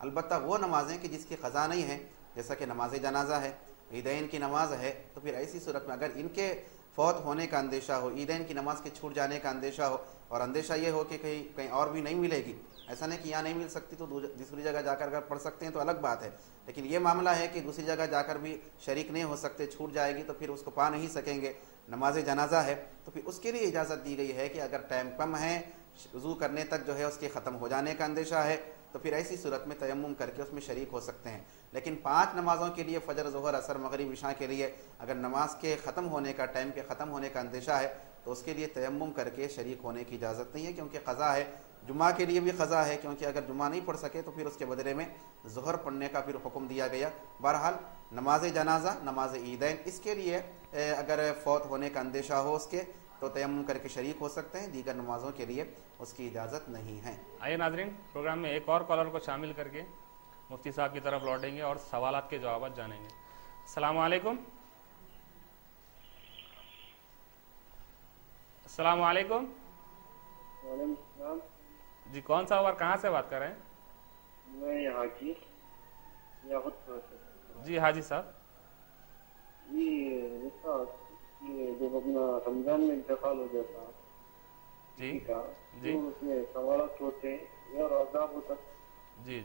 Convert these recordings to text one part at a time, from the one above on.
البتہ وہ نمازیں کہ جس کی قضا نہیں ہے، جیسا کہ نماز جنازہ ہے، عیدین کی نماز ہے، تو پھر ایسی صورت میں اگر ان کے فوت ہونے کا اندیشہ ہو، عیدین کی نماز کے چھوٹ جانے کا اندیشہ ہو، اور اندیشہ یہ ہو کہ کہیں اور بھی نہیں ملے گی، ایسا نہیں کہ یہاں نہیں مل سکتی تو دوسری جگہ جا کر اگر پڑھ سکتے ہیں تو الگ بات ہے، لیکن یہ معاملہ ہے کہ دوسری جگہ جا کر بھی شریک نہیں ہو سکتے، چھوٹ جائے گی تو پھر اس کو پا نہیں سکیں گے، نماز جنازہ ہے تو پھر اس کے لیے اجازت دی گئی ہے کہ اگر ٹائم کم ہے، وضو کرنے تک جو ہے اس کے ختم ہو جانے کا اندیشہ ہے، تو پھر ایسی صورت میں تیمم کر کے اس میں شریک ہو سکتے ہیں۔ لیکن 5 نمازوں کے لیے، فجر، ظہر، عصر، مغرب، عشاء کے لیے اگر نماز کے ختم ہونے کا، ٹائم کے ختم ہونے کا اندیشہ ہے تو اس کے لیے تیمم کر کے شریک ہونے کی اجازت نہیں ہے، کیونکہ قضا ہے۔ جمعہ کے لیے بھی قضا ہے، کیونکہ اگر جمعہ نہیں پڑھ سکے تو پھر اس کے بدلے میں ظہر پڑھنے کا پھر حکم دیا گیا۔ بہرحال نماز جنازہ، نماز عیدین، اس کے لیے اگر فوت ہونے کا اندیشہ ہو اس کے تو تیمم کر کے شریک ہو سکتے ہیں، دیگر نمازوں کے لیے اس کی اجازت نہیں ہے۔ آئیے ناظرین، پروگرام میں ایک اور کالر کو شامل کر کے مفتی صاحب کی طرف لوٹیں گے اور سوالات کے جوابات جانیں گے۔ السلام علیکم۔ السلام علیکم۔ وعلیکم السلام۔ جی کون صاحب اور کہاں سے بات کر رہے ہیں؟ میں یہاں کی یاقوت پور سے۔ جی حاجی صاحب۔ جی ایسا کہ جب اپنا رمضان میں انتقال ہو جاتا جی کسی کا جی تو اس میں سوالات ہوتے ہیں اور عذاب ہوتا۔ جی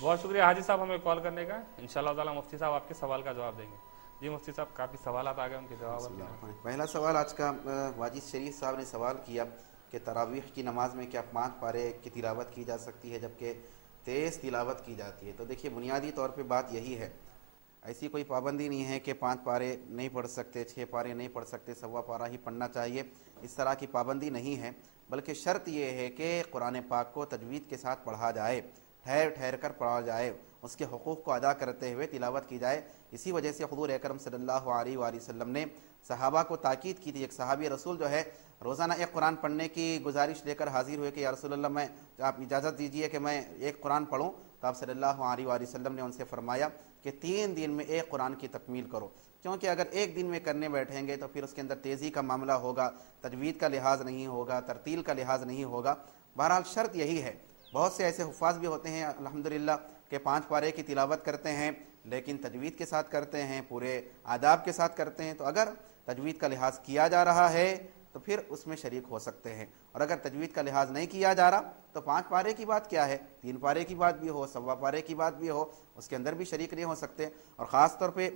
بہت شکریہ حاجی صاحب ہمیں کال کرنے کا، انشاءاللہ تعالی مفتی صاحب آپ کے سوال کا جواب دیں گے۔ جی مفتی صاحب، کافی سوالات آ گئے، ان کے جواب۔ پہلا سوال آج کا واجد شریف صاحب نے سوال کیا کہ تراویح کی نماز میں کیا 5 پارے کی تلاوت کی جا سکتی ہے جبکہ تیز تلاوت کی جاتی ہے؟ تو دیکھیے، بنیادی طور پہ بات یہی ہے، ایسی کوئی پابندی نہیں ہے کہ 5 پارے نہیں پڑھ سکتے، 6 پارے نہیں پڑھ سکتے، 1.25 پارہ ہی پڑھنا چاہیے، اس طرح کی پابندی نہیں ہے، بلکہ شرط یہ ہے کہ قرآن پاک کو تجوید کے ساتھ پڑھا جائے، ٹھہر ٹھہر کر پڑھا جائے، اس کے حقوق کو ادا کرتے ہوئے تلاوت کی جائے۔ اسی وجہ سے حضور اکرم صلی اللہ علیہ وآلہ وسلم نے صحابہ کو تاکید کی تھی۔ ایک صحابی رسول جو ہے روزانہ ایک قرآن پڑھنے کی گزارش لے کر حاضر ہوئے کہ یا رسول اللہ، میں آپ اجازت دیجئے کہ میں ایک قرآن پڑھوں، تو آپ صلی اللہ علیہ وآلہ وسلم نے ان سے فرمایا کہ 3 دن میں ایک قرآن کی تکمیل کرو، کیونکہ اگر ایک دن میں کرنے بیٹھیں گے تو پھر اس کے اندر تیزی کا معاملہ ہوگا، تجوید کا لحاظ نہیں ہوگا، ترتیل کا لحاظ نہیں ہوگا۔ بہرحال شرط یہی ہے۔ بہت سے ایسے حفاظ بھی ہوتے ہیں الحمدللہ کہ 5 پارے کی تلاوت کرتے ہیں لیکن تجوید کے ساتھ کرتے ہیں، پورے آداب کے ساتھ کرتے ہیں، تو اگر تجوید کا لحاظ کیا جا رہا ہے تو پھر اس میں شریک ہو سکتے ہیں، اور اگر تجوید کا لحاظ نہیں کیا جا رہا تو 5 پارے کی بات کیا ہے، 3 پارے کی بات بھی ہو، 1.25 پارے کی بات بھی ہو، اس کے اندر بھی شریک نہیں ہو سکتے۔ اور خاص طور پہ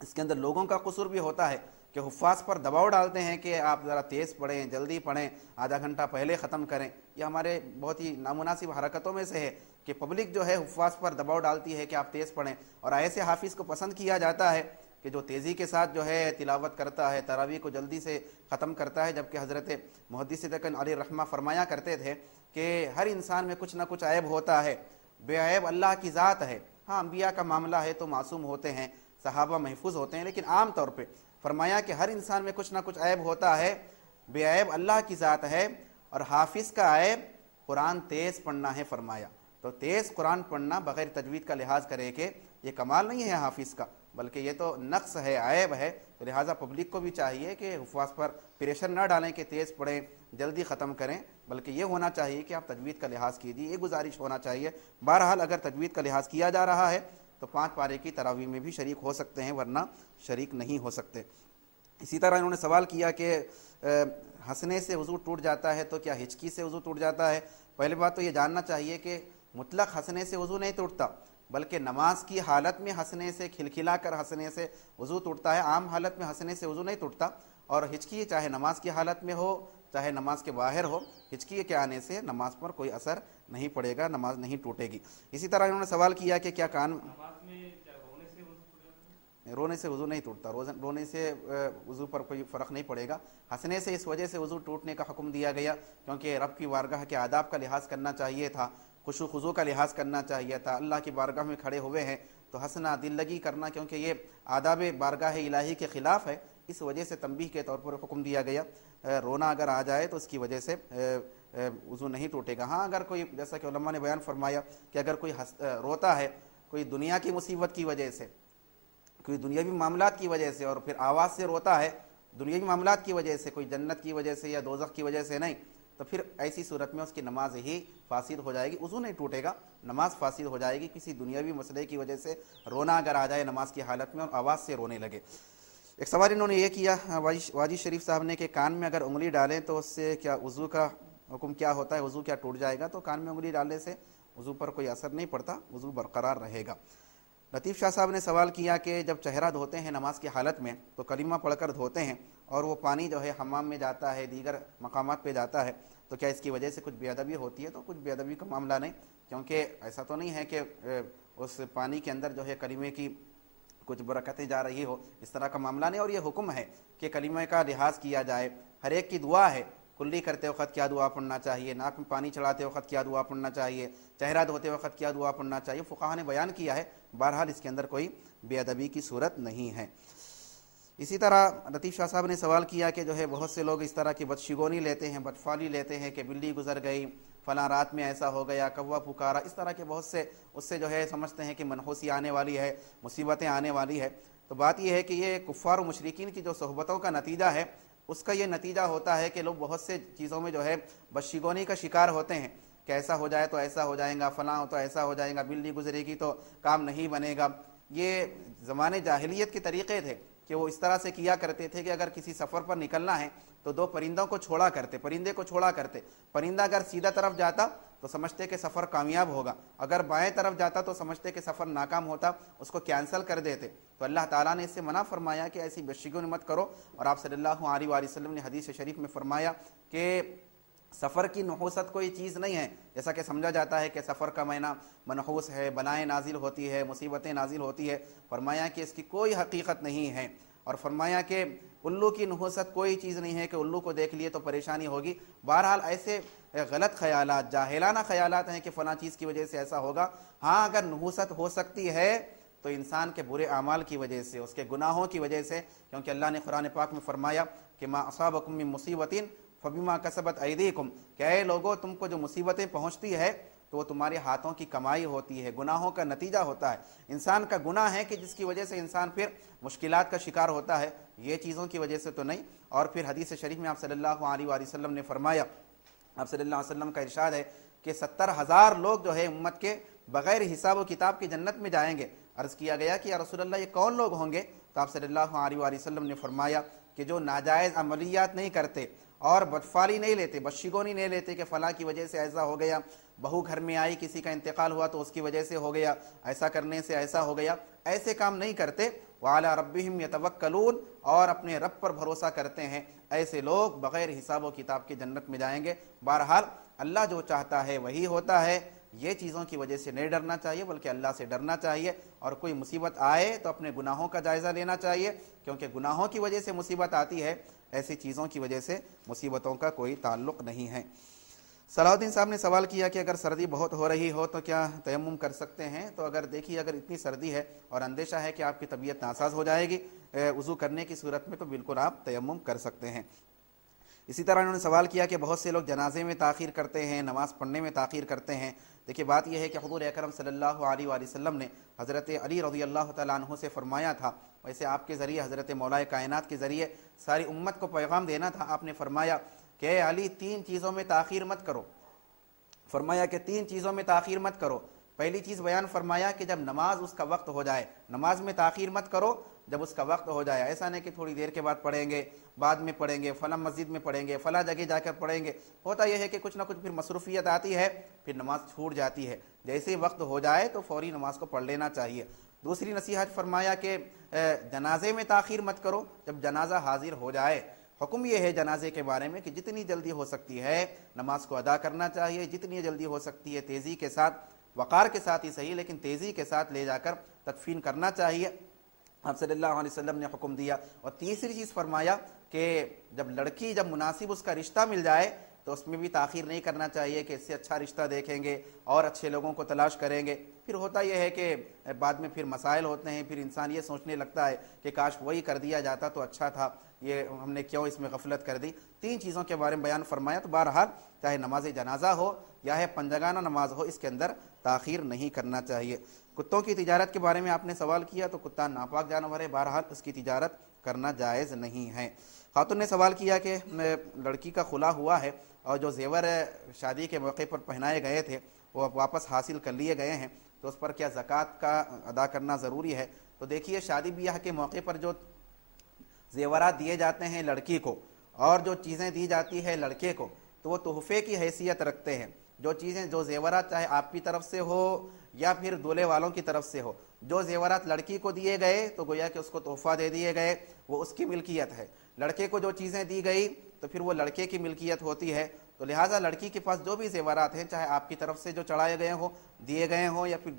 اس کے اندر لوگوں کا قصور بھی ہوتا ہے کہ حفاظ پر دباؤ ڈالتے ہیں کہ آپ ذرا تیز پڑھیں، جلدی پڑھیں، آدھا گھنٹہ پہلے ختم کریں۔ یہ ہمارے بہت ہی نامناسب حرکتوں میں سے ہے کہ پبلک جو ہے حفاظ پر دباؤ ڈالتی ہے کہ آپ تیز پڑھیں، اور ایسے حافظ کو پسند کیا جاتا ہے کہ جو تیزی کے ساتھ جو ہے تلاوت کرتا ہے، تراویح کو جلدی سے ختم کرتا ہے، جبکہ حضرت محدث دکن علیہ رحمہ فرمایا کرتے تھے کہ ہر انسان میں کچھ نہ کچھ عیب ہوتا ہے، بے عیب اللہ کی ذات ہے۔ ہاں، انبیاء کا معاملہ ہے تو معصوم ہوتے ہیں، صحابہ محفوظ ہوتے ہیں، لیکن عام طور پہ فرمایا کہ ہر انسان میں کچھ نہ کچھ عیب ہوتا ہے، بے عیب اللہ کی ذات ہے، اور حافظ کا عیب قرآن تیز پڑھنا ہے فرمایا۔ تو تیز قرآن پڑھنا بغیر تجوید کا لحاظ کرے کہ یہ کمال نہیں ہے حافظ کا، بلکہ یہ تو نقص ہے، عیب ہے۔ تو لہٰذا پبلک کو بھی چاہیے کہ حفاظ پر پریشر نہ ڈالیں کہ تیز پڑھیں، جلدی ختم کریں، بلکہ یہ ہونا چاہیے کہ آپ تجوید کا لحاظ کیجیے، یہ گزارش ہونا چاہیے۔ بہرحال اگر تجوید کا لحاظ کیا جا رہا ہے تو 5 پارے کی تراویح میں بھی شریک ہو سکتے ہیں، ورنہ شریک نہیں ہو سکتے۔ اسی طرح انہوں نے سوال کیا کہ ہنسنے سے وضو ٹوٹ جاتا ہے تو کیا ہچکی سے وضو ٹوٹ جاتا ہے؟ پہلی بات تو یہ جاننا چاہیے کہ مطلق ہنسنے سے وضو نہیں ٹوٹتا، بلکہ نماز کی حالت میں ہنسنے سے، کھلکھلا کر ہنسنے سے وضو ٹوٹتا ہے، عام حالت میں ہنسنے سے وضو نہیں ٹوٹتا۔ اور ہچکی چاہے نماز کی حالت میں ہو چاہے نماز کے باہر ہو، ہچکی کے آنے سے نماز پر کوئی اثر نہیں پڑے گا، نماز نہیں ٹوٹے گی۔ اسی طرح انہوں نے سوال کیا کہ کیا کان رونے سے وضو نہیں ٹوٹتا، رونے سے وضو پر کوئی فرق نہیں پڑے گا۔ ہنسنے سے اس وجہ سے وضو ٹوٹنے کا حکم دیا گیا کیونکہ رب کی بارگاہ کے آداب کا لحاظ کرنا چاہیے تھا، خشوع و خضوع کا لحاظ کرنا چاہیے تھا، اللہ کی بارگاہ میں کھڑے ہوئے ہیں تو ہنسنا، دل لگی کرنا، کیونکہ یہ آداب بارگاہ الہی کے خلاف ہے، اس وجہ سے تنبیہ کے طور پر حکم دیا گیا۔ رونا اگر آ جائے تو اس کی وجہ سے وضو نہیں ٹوٹے گا۔ ہاں، اگر کوئی، جیسا کہ علماء نے بیان فرمایا کہ اگر کوئی روتا ہے کوئی دنیا کی مصیبت کی وجہ سے، کوئی دنیاوی معاملات کی وجہ سے، اور پھر آواز سے روتا ہے دنیاوی معاملات کی وجہ سے، کوئی جنت کی وجہ سے یا دوزخ کی وجہ سے نہیں، تو پھر ایسی صورت میں اس کی نماز ہی فاسد ہو جائے گی، وضو نہیں ٹوٹے گا، نماز فاسد ہو جائے گی کسی دنیاوی مسئلے کی وجہ سے۔ رونا اگر آ جائے نماز کی حالت میں اور آواز سے رونے لگے۔ ایک سوال انہوں نے یہ کیا واجد شریف صاحب نے کہ کان میں اگر انگلی ڈالیں تو اس سے کیا وضو کا حکم کیا ہوتا ہے، وضو کیا ٹوٹ جائے گا؟ تو کان میں انگلی ڈالنے سے وضو پر کوئی اثر نہیں پڑتا، وضو برقرار رہے گا۔ لطیف شاہ صاحب نے سوال کیا کہ جب چہرہ دھوتے ہیں نماز کی حالت میں تو کلمہ پڑھ کر دھوتے ہیں اور وہ پانی جو ہے حمام میں جاتا ہے، دیگر مقامات پہ جاتا ہے، تو کیا اس کی وجہ سے کچھ بے ادبی ہوتی ہے؟ تو کچھ بے ادبی کا معاملہ نہیں، کیونکہ ایسا تو نہیں ہے کہ اس پانی کے اندر جو ہے کلمے کی کچھ برکتیں جا رہی ہو، اس طرح کا معاملہ نہیں۔ اور یہ حکم ہے کہ کلمہ کا لحاظ کیا جائے، ہر ایک کی دعا ہے، کلی کرتے وقت کیا دعا پڑھنا چاہیے، ناک میں پانی چڑھاتے وقت کیا دعا پڑھنا چاہیے، چہرہ دھوتے وقت کیا دعا پڑھنا چاہیے، فقہا نے بیان کیا ہے، بہرحال اس کے اندر کوئی بے ادبی کی صورت نہیں ہے۔ اسی طرح لطیف شاہ صاحب نے سوال کیا کہ جو ہے بہت سے لوگ اس طرح کی بدشگونی لیتے ہیں، بدفعلی لیتے ہیں کہ بلی گزر گئی، فلاں رات میں ایسا ہو گیا، کوا پکارا، اس طرح کے بہت سے اس سے جو ہے سمجھتے ہیں کہ منحوسی آنے والی ہے، مصیبتیں آنے والی ہے۔ تو بات یہ ہے کہ یہ کفار و مشرکین کی جو صحبتوں کا نتیجہ ہے، اس کا یہ نتیجہ ہوتا ہے کہ لوگ بہت سے چیزوں میں جو ہے بدشگونی کا شکار ہوتے ہیں کہ ایسا ہو جائے تو ایسا ہو جائے گا، فلاں ہو تو ایسا ہو جائے گا، بلی گزرے گی تو کام نہیں بنے گا۔ یہ زمانے جاہلیت کے طریقے تھے کہ وہ اس طرح سے کیا کرتے تھے کہ اگر کسی سفر پر نکلنا ہے تو دو پرندوں کو چھوڑا کرتے، پرندے کو چھوڑا کرتے، پرندہ اگر سیدھا طرف جاتا تو سمجھتے کہ سفر کامیاب ہوگا، اگر بائیں طرف جاتا تو سمجھتے کہ سفر ناکام ہوتا، اس کو کینسل کر دیتے۔ تو اللہ تعالیٰ نے اس سے منع فرمایا کہ ایسی بدشگونی مت کرو، اور آپ صلی اللہ علیہ وآلہ وسلم نے حدیث شریف میں فرمایا کہ سفر کی نحوست کوئی چیز نہیں ہے، جیسا کہ سمجھا جاتا ہے کہ سفر کا مہینہ منحوس ہے، بلائیں نازل ہوتی ہے، مصیبتیں نازل ہوتی ہے۔ فرمایا کہ اس کی کوئی حقیقت نہیں ہے، اور فرمایا کہ الو کی نحوست کوئی چیز نہیں ہے کہ الو کو دیکھ لیے تو پریشانی ہوگی۔ بہرحال ایسے غلط خیالات، جاہلانہ خیالات ہیں کہ فلاں چیز کی وجہ سے ایسا ہوگا۔ ہاں اگر نحوست ہو سکتی ہے تو انسان کے برے اعمال کی وجہ سے، اس کے گناہوں کی وجہ سے، کیونکہ اللہ نے قرآن پاک میں فرمایا کہ ما اصابکم من مصیبت فبما کسبت ایدیکم، کہ اے لوگو تم کو جو مصیبتیں پہنچتی ہے تو وہ تمہارے ہاتھوں کی کمائی ہوتی ہے، گناہوں کا نتیجہ ہوتا ہے۔ انسان کا گناہ ہے کہ جس کی وجہ سے انسان پھر مشکلات کا شکار ہوتا ہے، یہ چیزوں کی وجہ سے تو نہیں۔ اور پھر حدیث شریف میں آپ صلی اللہ علیہ وآلہ وسلم نے فرمایا، آپ صلی اللہ علیہ وسلم کا ارشاد ہے کہ 70,000 لوگ جو ہے امت کے بغیر حساب و کتاب کی جنت میں جائیں گے۔ عرض کیا گیا کہ یا رسول اللہ یہ کون لوگ ہوں گے؟ تو آپ صلی اللہ علیہ وآلہ وسلم نے فرمایا کہ جو ناجائز عملیات نہیں کرتے اور بدفعلی نہیں لیتے، بدشگونی نہیں لیتے کہ فلاں کی وجہ سے ایسا ہو گیا، بہو گھر میں آئی، کسی کا انتقال ہوا تو اس کی وجہ سے ہو گیا، ایسا کرنے سے ایسا ہو گیا، ایسے کام نہیں کرتے۔ وَعَلَىٰ رَبِّهِمْ يَتَوَكَّلُونَ، اور اپنے رب پر بھروسہ کرتے ہیں، ایسے لوگ بغیر حساب و کتاب کے جنت میں جائیں گے۔ بہرحال اللہ جو چاہتا ہے وہی ہوتا ہے، یہ چیزوں کی وجہ سے نہیں ڈرنا چاہیے بلکہ اللہ سے ڈرنا چاہیے، اور کوئی مصیبت آئے تو اپنے گناہوں کا جائزہ لینا چاہیے، کیونکہ گناہوں کی وجہ سے مصیبت آتی ہے، ایسی چیزوں کی وجہ سے مصیبتوں کا کوئی تعلق نہیں ہے۔ صلاح الدین صاحب نے سوال کیا کہ اگر سردی بہت ہو رہی ہو تو کیا تیمم کر سکتے ہیں؟ تو اگر دیکھیے اگر اتنی سردی ہے اور اندیشہ ہے کہ آپ کی طبیعت ناساز ہو جائے گی وضو کرنے کی صورت میں، تو بالکل آپ تیمم کر سکتے ہیں۔ اسی طرح انہوں نے سوال کیا کہ بہت سے لوگ جنازے میں تاخیر کرتے ہیں، نماز پڑھنے میں تاخیر کرتے ہیں۔ دیکھیے بات یہ ہے کہ حضور اکرم صلی اللہ علیہ وآلہ وسلم نے حضرت علی رضی اللہ تعالیٰ عنہ سے فرمایا تھا، ویسے آپ کے ذریعے حضرت مولا کائنات کے ذریعے ساری امت کو پیغام دینا تھا۔ آپ نے فرمایا کہ اے علی 3 چیزوں میں تاخیر مت کرو، فرمایا کہ 3 چیزوں میں تاخیر مت کرو۔ پہلی چیز بیان فرمایا کہ جب نماز اس کا وقت ہو جائے، نماز میں تاخیر مت کرو جب اس کا وقت ہو جائے، ایسا نہیں کہ تھوڑی دیر کے بعد پڑھیں گے، بعد میں پڑھیں گے، فلاں مسجد میں پڑھیں گے، فلاں جگہ جا کر پڑھیں گے۔ ہوتا یہ ہے کہ کچھ نہ کچھ پھر مصروفیت آتی ہے، پھر نماز چھوٹ جاتی ہے۔ جیسے ہی وقت ہو جائے تو فوری نماز کو پڑھ لینا چاہیے۔ دوسری نصیحت فرمایا کہ جنازے میں تاخیر مت کرو جب جنازہ حاضر ہو جائے۔ حکم یہ ہے جنازے کے بارے میں کہ جتنی جلدی ہو سکتی ہے نماز کو ادا کرنا چاہیے، جتنی جلدی ہو سکتی ہے تیزی کے ساتھ، وقار کے ساتھ ہی صحیح لیکن تیزی کے ساتھ لے جا کر تدفین کرنا چاہیے، آپ صلی اللہ علیہ وسلم نے حکم دیا۔ اور تیسری چیز فرمایا کہ جب لڑکی جب مناسب اس کا رشتہ مل جائے تو اس میں بھی تاخیر نہیں کرنا چاہیے کہ اس سے اچھا رشتہ دیکھیں گے اور اچھے لوگوں کو تلاش کریں گے۔ پھر ہوتا یہ ہے کہ بعد میں پھر مسائل ہوتے ہیں، پھر انسان یہ سوچنے لگتا ہے کہ کاش وہی کر دیا جاتا تو اچھا تھا، یہ ہم نے کیوں اس میں غفلت کر دی۔ 3 چیزوں کے بارے میں بیان فرمایا۔ تو بہرحال چاہے نماز جنازہ ہو یا ہے پنجگانہ نماز ہو، اس کے اندر تاخیر نہیں کرنا چاہیے۔ کتوں کی تجارت کے بارے میں آپ نے سوال کیا، تو کتا ناپاک جانور ہے، بہرحال اس کی تجارت کرنا جائز نہیں ہے۔ خاتون نے سوال کیا کہ لڑکی کا خلا ہوا ہے اور جو زیور شادی کے موقع پر پہنائے گئے تھے وہ اب واپس حاصل کر لیے گئے ہیں، تو اس پر کیا زکوٰۃ کا ادا کرنا ضروری ہے؟ تو دیکھیے شادی بیاہ کے موقع پر جو زیورات دیے جاتے ہیں لڑکی کو اور جو چیزیں دی جاتی ہے لڑکے کو، تو وہ تحفے کی حیثیت رکھتے ہیں۔ جو چیزیں جو زیورات چاہے آپ کی طرف سے ہو یا پھر دولہے والوں کی طرف سے ہو، جو زیورات لڑکی کو دیے گئے تو گویا کہ اس کو تحفہ دے دیے گئے، وہ اس کی ملکیت ہے۔ لڑکے کو جو چیزیں دی گئی تو پھر وہ لڑکے کی ملکیت ہوتی ہے۔ تو لہٰذا لڑکی کے پاس جو بھی زیورات ہیں، چاہے آپ کی طرف سے جو چڑھائے گئے ہوں، دیے گئے ہوں، یا پھر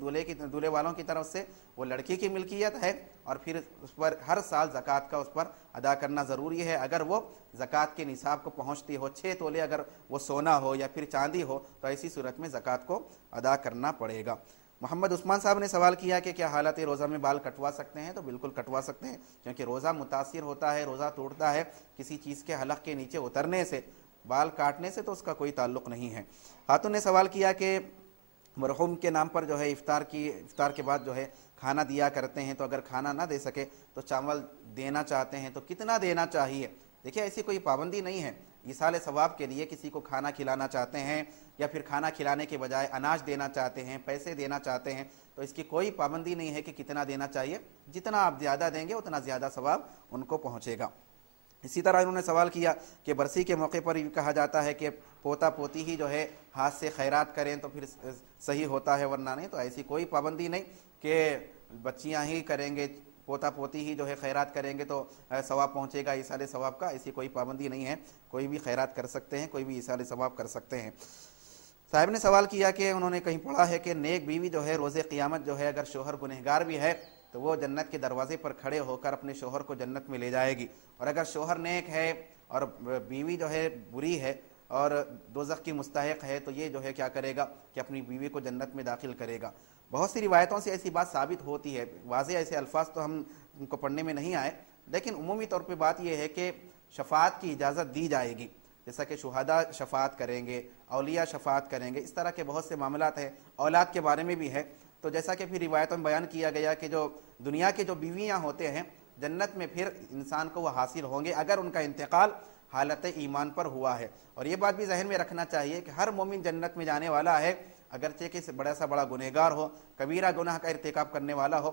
دولہے والوں کی طرف سے، وہ لڑکی کی ملکیت ہے، اور پھر اس پر ہر سال زکوٰۃ کا اس پر ادا کرنا ضروری ہے۔ اگر وہ زکوٰۃ کے نصاب کو پہنچتی ہو، 6 تولے اگر وہ سونا ہو یا پھر چاندی ہو، تو ایسی صورت میں زکوٰۃ کو ادا کرنا پڑے گا۔ محمد عثمان صاحب نے سوال کیا کہ کیا حالت روزہ میں بال کٹوا سکتے ہیں؟ تو بالکل کٹوا سکتے ہیں، کیونکہ روزہ متاثر ہوتا ہے، روزہ ٹوٹتا ہے کسی چیز کے حلق کے نیچے اترنے سے، بال کاٹنے سے تو اس کا کوئی تعلق نہیں ہے۔ خاتون نے سوال کیا کہ مرحوم کے نام پر جو ہے افطار کے بعد جو ہے کھانا دیا کرتے ہیں، تو اگر کھانا نہ دے سکے تو چاول دینا چاہتے ہیں، تو کتنا دینا چاہیے؟ دیکھیے ایسی کوئی پابندی نہیں ہے۔ ایصال ثواب کے لیے کسی کو کھانا کھلانا چاہتے ہیں یا پھر کھانا کھلانے کے بجائے اناج دینا چاہتے ہیں، پیسے دینا چاہتے ہیں، تو اس کی کوئی پابندی نہیں ہے کہ کتنا دینا چاہیے۔ جتنا آپ زیادہ دیں گے اتنا زیادہ ثواب ان کو پہنچے گا۔ اسی طرح انہوں نے سوال کیا کہ برسی کے موقع پر یہ کہا جاتا ہے کہ پوتا پوتی ہی جو ہے ہاتھ سے خیرات کریں تو پھر صحیح ہوتا ہے، ورنہ نہیں۔ تو ایسی کوئی پابندی نہیں کہ بچیاں ہی کریں گے، پوتا پوتی ہی جو ہے خیرات کریں گے تو ثواب پہنچے گا ایصال ثواب کا، ایسی کوئی پابندی نہیں ہے۔ کوئی بھی خیرات کر سکتے ہیں، کوئی بھی ایصال ثواب کر سکتے ہیں۔ صاحب نے سوال کیا کہ انہوں نے کہیں پڑھا ہے کہ نیک بیوی جو ہے روز قیامت جو ہے اگر شوہر گنہگار بھی ہے تو وہ جنت کے دروازے پر کھڑے ہو کر اپنے شوہر کو جنت میں لے جائے گی، اور اگر شوہر نیک ہے اور بیوی جو ہے بری ہے اور دوزخ کی مستحق ہے تو یہ جو ہے کیا کرے گا کہ اپنی بیوی کو جنت میں داخل کرے گا۔ بہت سی روایتوں سے ایسی بات ثابت ہوتی ہے، واضح ایسے الفاظ تو ہم کو پڑھنے میں نہیں آئے، لیکن عمومی طور پہ بات یہ ہے کہ شفاعت کی اجازت دی جائے گی، جیسا کہ شہداء شفاعت کریں گے، اولیاء شفاعت کریں گے، اس طرح کے بہت سے معاملات ہیں۔ اولاد کے بارے میں بھی ہے، تو جیسا کہ پھر روایتوں میں بیان کیا گیا کہ جو دنیا کے جو بیویاں ہوتے ہیں جنت میں پھر انسان کو وہ حاصل ہوں گے اگر ان کا انتقال حالت ایمان پر ہوا ہے۔ اور یہ بات بھی ذہن میں رکھنا چاہیے کہ ہر مومن جنت میں جانے والا ہے، اگرچہ کہ بڑا سا بڑا گنہگار ہو، کبیرہ گناہ کا ارتکاب کرنے والا ہو،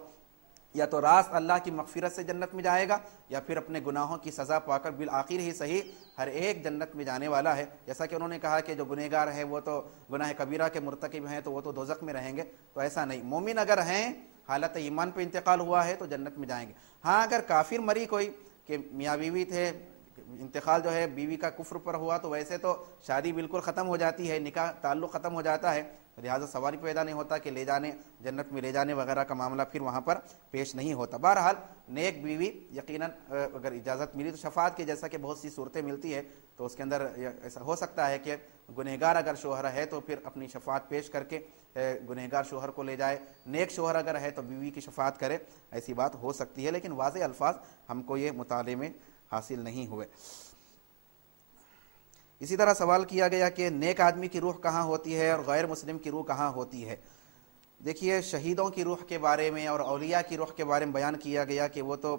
یا تو راست اللہ کی مغفرت سے جنت میں جائے گا یا پھر اپنے گناہوں کی سزا پا کر بالآخر ہی صحیح ہر ایک جنت میں جانے والا ہے۔ جیسا کہ انہوں نے کہا کہ جو گنہگار ہیں وہ تو گناہ کبیرہ کے مرتکب ہیں تو وہ تو دوزخ میں رہیں گے، تو ایسا نہیں۔ مومن اگر ہیں، حالت ایمان پہ انتقال ہوا ہے تو جنت میں جائیں گے۔ ہاں اگر کافر مری کوئی کہ میاں بیوی تھے، انتقال جو ہے بیوی کا کفر پر ہوا، تو ویسے تو شادی بالکل ختم ہو جاتی ہے، نکاح تعلق ختم ہو جاتا ہے، لہٰذا سوال پیدا نہیں ہوتا کہ لے جانے جنت میں لے جانے وغیرہ کا معاملہ پھر وہاں پر پیش نہیں ہوتا۔ بہرحال نیک بیوی یقیناً اگر اجازت ملی تو شفاعت کی جیسا کہ بہت سی صورتیں ملتی ہے، تو اس کے اندر ایسا ہو سکتا ہے کہ گنہگار اگر شوہر ہے تو پھر اپنی شفاعت پیش کر کے گنہگار شوہر کو لے جائے، نیک شوہر اگر ہے تو بیوی کی شفاعت کرے، ایسی بات ہو سکتی ہے، لیکن واضح الفاظ ہم کو یہ مطالعے میں حاصل نہیں ہوئے۔ اسی طرح سوال کیا گیا کہ نیک آدمی کی روح کہاں ہوتی ہے اور غیر مسلم کی روح کہاں ہوتی ہے؟ دیکھیے شہیدوں کی روح کے بارے میں اور اولیاء کی روح کے بارے میں بیان کیا گیا کہ وہ تو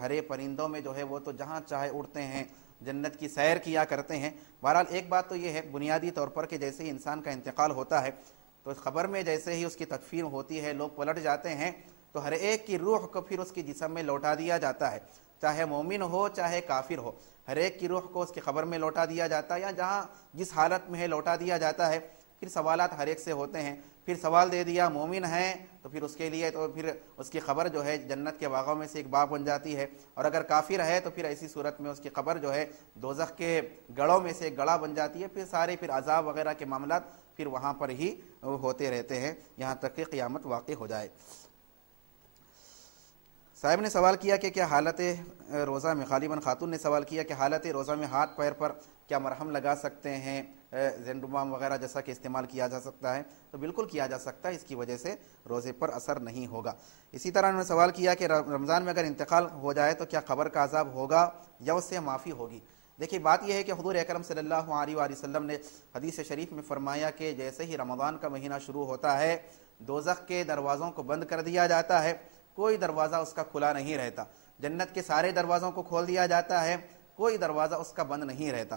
ہرے پرندوں میں جو ہے وہ تو جہاں چاہے اڑتے ہیں، جنت کی سیر کیا کرتے ہیں۔ بہرحال ایک بات تو یہ ہے بنیادی طور پر کہ جیسے ہی انسان کا انتقال ہوتا ہے تو خبر میں جیسے ہی اس کی تدفین ہوتی ہے، لوگ پلٹ جاتے ہیں، تو ہر ایک کی روح کو پھر اس کی جسم میں لوٹا دیا جاتا ہے، چاہے مومن ہو چاہے کافر ہو، ہر ایک کی روح کو اس کی قبر میں لوٹا دیا جاتا ہے، یا جہاں جس حالت میں ہے لوٹا دیا جاتا ہے۔ پھر سوالات ہر ایک سے ہوتے ہیں، پھر سوال دے دیا مومن ہے تو پھر اس کے لیے تو پھر اس کی قبر جو ہے جنت کے باغوں میں سے ایک باغ بن جاتی ہے، اور اگر کافر ہے تو پھر ایسی صورت میں اس کی قبر جو ہے دوزخ کے گڑھوں میں سے ایک گڑھا بن جاتی ہے۔ پھر سارے پھر عذاب وغیرہ کے معاملات پھر وہاں پر ہی ہوتے رہتے ہیں یہاں تک کہ قیامت واقع ہو جائے۔ صاحب نے سوال کیا کہ کیا حالت روزہ میں، غالباً خاتون نے سوال کیا کہ حالت روزہ میں ہاتھ پیر پر کیا مرہم لگا سکتے ہیں، زنڈوبام وغیرہ جیسا کہ استعمال کیا جا سکتا ہے؟ تو بالکل کیا جا سکتا ہے، اس کی وجہ سے روزے پر اثر نہیں ہوگا۔ اسی طرح انہوں نے سوال کیا کہ رمضان میں اگر انتقال ہو جائے تو کیا قبر کا عذاب ہوگا یا اس سے معافی ہوگی؟ دیکھیے بات یہ ہے کہ حضور اکرم صلی اللہ علیہ وآلہ وسلم نے حدیث شریف میں فرمایا کہ جیسے ہی رمضان کا مہینہ شروع ہوتا ہے دوزخ کے دروازوں کو بند کر دیا جاتا ہے، کوئی دروازہ اس کا کھلا نہیں رہتا، جنت کے سارے دروازوں کو کھول دیا جاتا ہے، کوئی دروازہ اس کا بند نہیں رہتا،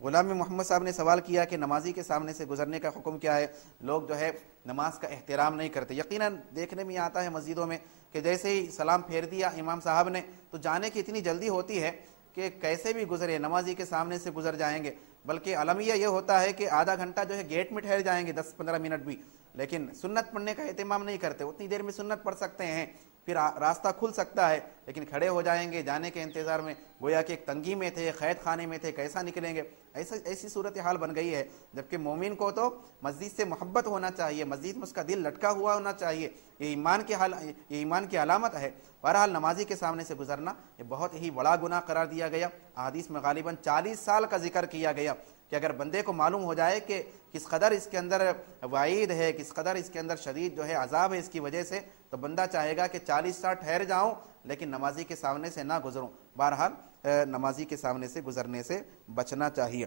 غلام محمد صاحب نے سوال کیا کہ نمازی کے سامنے سے گزرنے کا حکم کیا ہے. لوگ جو ہے نماز کا احترام نہیں کرتے. یقیناً دیکھنے میں آتا ہے مسجدوں میں کہ جیسے ہی سلام پھیر دیا امام صاحب نے تو جانے کی اتنی جلدی ہوتی ہے کہ کیسے بھی گزرے نمازی کے سامنے سے گزر جائیں گے. بلکہ المیہ یہ ہوتا ہے کہ آدھا گھنٹہ جو ہے گیٹ میں ٹھہر جائیں گے 10-15 منٹ بھی, لیکن سنت پڑھنے کا اہتمام نہیں کرتے. اتنی دیر میں سنت پڑھ سکتے ہیں, پھر راستہ کھل سکتا ہے, لیکن کھڑے ہو جائیں گے جانے کے انتظار میں, گویا کہ ایک تنگی میں تھے, قید خانے میں تھے, کیسا نکلیں گے. ایسی صورتحال بن گئی ہے. جبکہ مومن کو تو مسجد سے محبت ہونا چاہیے, مسجد میں اس کا دل لٹکا ہوا ہونا چاہیے. یہ ایمان کی علامت ہے. بہرحال نمازی کے سامنے سے گزرنا یہ بہت ہی بڑا گناہ قرار دیا گیا. احادیث میں غالباً 40 سال کا ذکر کیا گیا کہ اگر بندے کو معلوم ہو جائے کہ کس قدر اس کے اندر وعید ہے, کس قدر اس کے اندر شدید جو ہے عذاب ہے اس کی وجہ سے, تو بندہ چاہے گا کہ 40 سال ٹھہر جاؤں لیکن نمازی کے سامنے سے نہ گزروں. بہرحال نمازی کے سامنے سے گزرنے سے بچنا چاہیے.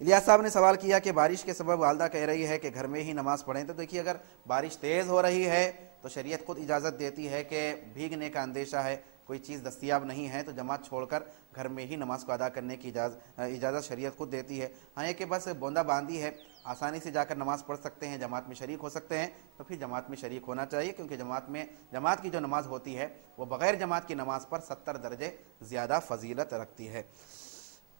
الیاس صاحب نے سوال کیا کہ بارش کے سبب والدہ کہہ رہی ہے کہ گھر میں ہی نماز پڑھیں. تو دیکھیے اگر بارش تیز ہو رہی ہے تو شریعت خود اجازت دیتی ہے کہ بھیگنے کا اندیشہ ہے, کوئی چیز دستیاب نہیں ہے تو جماعت چھوڑ کر گھر میں ہی نماز کو ادا کرنے کی اجازت شریعت خود دیتی ہے. ہاں یہ کہ بس بوندا باندی ہے, آسانی سے جا کر نماز پڑھ سکتے ہیں, جماعت میں شریک ہو سکتے ہیں, تو پھر جماعت میں شریک ہونا چاہیے, کیونکہ جماعت کی جو نماز ہوتی ہے وہ بغیر جماعت کی نماز پر 70 درجے زیادہ فضیلت رکھتی ہے.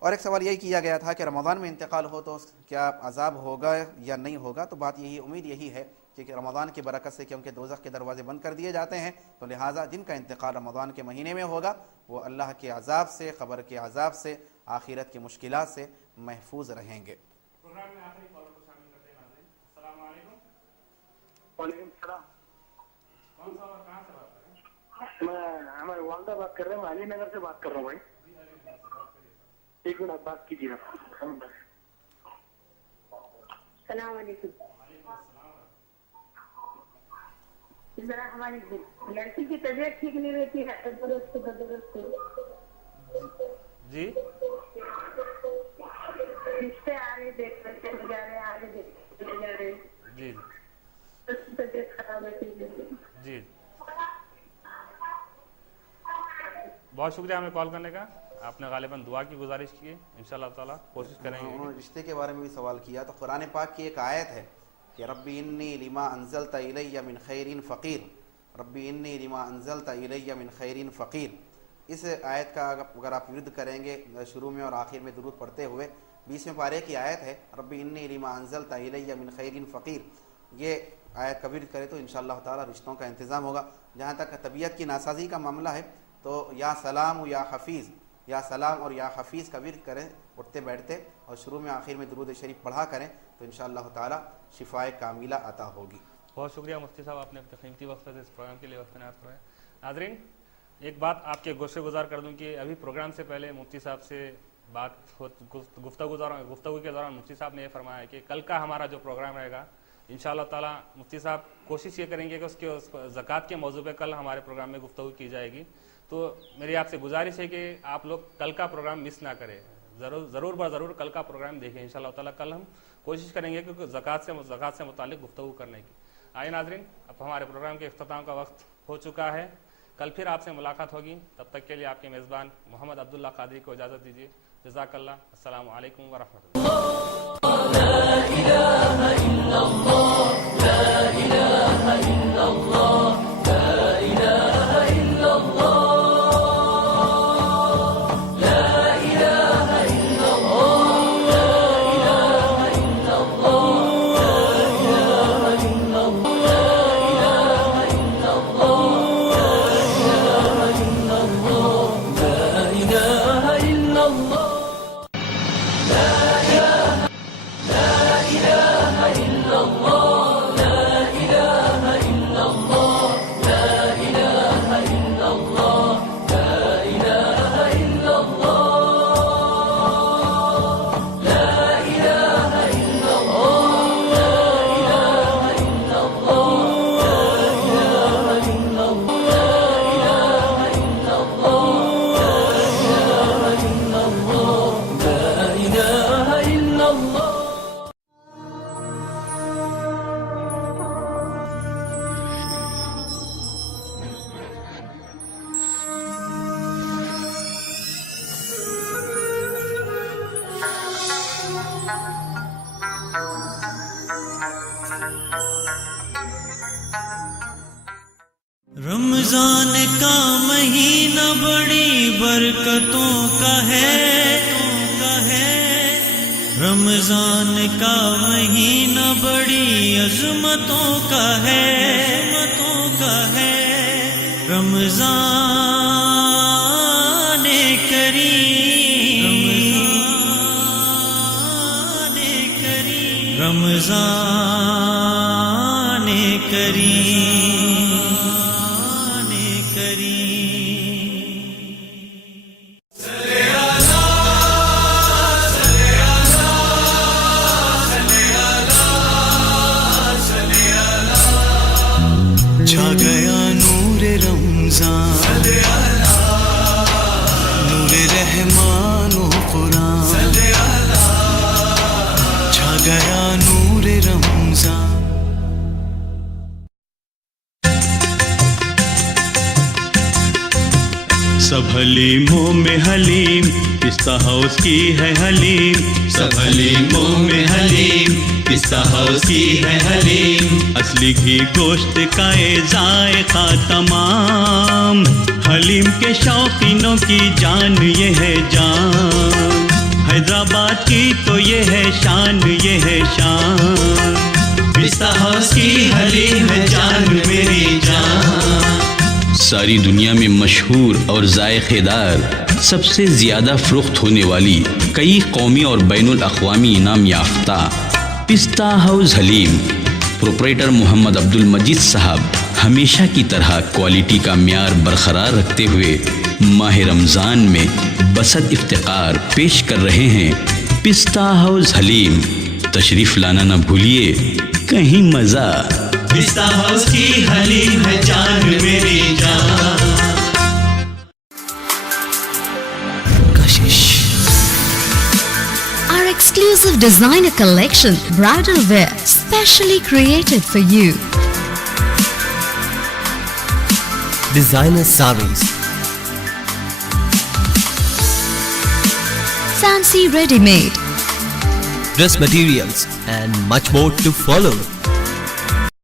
اور ایک سوال یہی کیا گیا تھا کہ رمضان میں انتقال ہو تو کیا عذاب ہوگا یا نہیں ہوگا. تو بات یہی, امید یہی ہے کہ رمضان کی برکت سے کیونکہ دوزخ کے دروازے بند کر دیے جاتے ہیں, تو لہٰذا جن کا انتقال رمضان کے مہینے میں ہوگا وہ اللہ کے عذاب سے, قبر کے عذاب سے, آخرت کی مشکلات سے محفوظ رہیں گے. پروگرام میں آخری کالر کو شامل کرتے ہیں. السلام علیکم. وعلیکم السلام. کون سا اور کہاں سے بات کر رہے ہیں؟ میں ہمارے والدہ بات کر رہے ہیں, علی نگر سے بات کر رہا ہوں بھائی. ایک منٹ بات کیجیے آپ. السلام علیکم. ذرا ہماری لڑکی کی طبیعت ٹھیک نہیں رہتی ہے. جی رشتے آ رہے دیکھتے جا رہے, آگے دیکھتے جا رہے. جی طبیعت خراب رہتی ہے. جی بہت شکریہ ہمیں کال کرنے کا. آپ نے غالباً دعا کی گزارش کی ہے, انشاءاللہ تعالیٰ کوشش کریں گے. انہوں نے رشتے کے بارے میں بھی سوال کیا. تو قرآن پاک کی ایک آیت ہے کہ ربی انی لما انزلت الی من خیر فقیر, ربی انی لما انزلت الی من خیر فقیر. اس آیت کا اگر آپ ورد کریں گے شروع میں اور آخر میں درود پڑھتے ہوئے, 20ویں پارے کی آیت ہے ربی انی لما انزلت الی من خیر فقیر, یہ آیت کا ورد کرے تو انشاءاللہ تعالی رشتوں کا انتظام ہوگا. جہاں تک طبیعت کی ناسازی کا معاملہ ہے تو یا سلام و یا حفیظ, یا سلام اور یا حفیظ کا ورد کریں اٹھتے بیٹھتے, اور شروع میں آخر میں درود شریف پڑھا کریں تو انشاءاللہ تعالی شفائے کاملہ عطا ہوگی. بہت شکریہ مفتی صاحب, آپ نے اپنے قیمتی وقت سے اس پروگرام کے لیے وقت عنایت فرمایا. ناظرین, ایک بات آپ کے گوشے گزار کر دوں کہ ابھی پروگرام سے پہلے مفتی صاحب سے گفتگو کے دوران مفتی صاحب نے یہ فرمایا کہ کل کا ہمارا جو پروگرام رہے گا انشاءاللہ تعالیٰ مفتی صاحب کوشش یہ کریں گے کہ اس کے زکوٰۃ کے موضوع پہ کل ہمارے پروگرام میں گفتگو کی جائے گی. تو میری آپ سے گزارش ہے کہ آپ لوگ کل کا پروگرام مس نہ کریں, ضرور ضرور کل کا پروگرام دیکھیں. انشاءاللہ تعالیٰ کل ہم کوشش کریں گے کہ زکوٰۃ سے متعلق گفتگو کرنے کی. آئے ناظرین, اب ہمارے پروگرام کے اختتام کا وقت ہو چکا ہے. کل پھر آپ سے ملاقات ہوگی. تب تک کے لیے آپ کے میزبان محمد عبداللہ قادری کو اجازت دیجیے. جزاک اللہ. السلام علیکم ورحمۃ اللہ. الله رمضان کا مہینہ بڑی برکتوں کا ہے، رمضان کا مہینہ بڑی عظمتوں کا ہے، رمضان کریم، رمضان کریم۔ چھا گیا نور رمضان، نور رحمان و قرآن، چھا گیا نور رمضان۔ سب حلیموں میں حلیم، پستہ ہاؤس کی ہے حلیم، سب حلیموں میں حلیم، پستہ ہاؤس کی ہے حلیم، اصلی گھی گوشت کا ذائقہ تمام، حلیم کے شوقینوں کی جان یہ ہے جان، حیدرآباد کی تو یہ ہے شان، یہ ہے شان، پستہ ہاؤس کی حلیم ہے جان میری جان۔ ساری دنیا میں مشہور اور ذائقے دار، سب سے زیادہ فروخت ہونے والی، کئی قومی اور بین الاقوامی انعام یافتہ پستہ ہاؤس حلیم، پروپریٹر محمد عبد المجید صاحب ہمیشہ کی طرح کوالٹی کا معیار برقرار رکھتے ہوئے ماہ رمضان میں بسط افتخار پیش کر رہے ہیں پستہ ہاؤس حلیم۔ تشریف لانا نہ بھولیے، کہیں مزہ۔ پستہ ہاؤس کی حلیم ہے جان میری جان۔ Our exclusive designer collection, bridal wear, specially created for you. Designer sarees, Fancy ready-made, dress materials and much more to follow.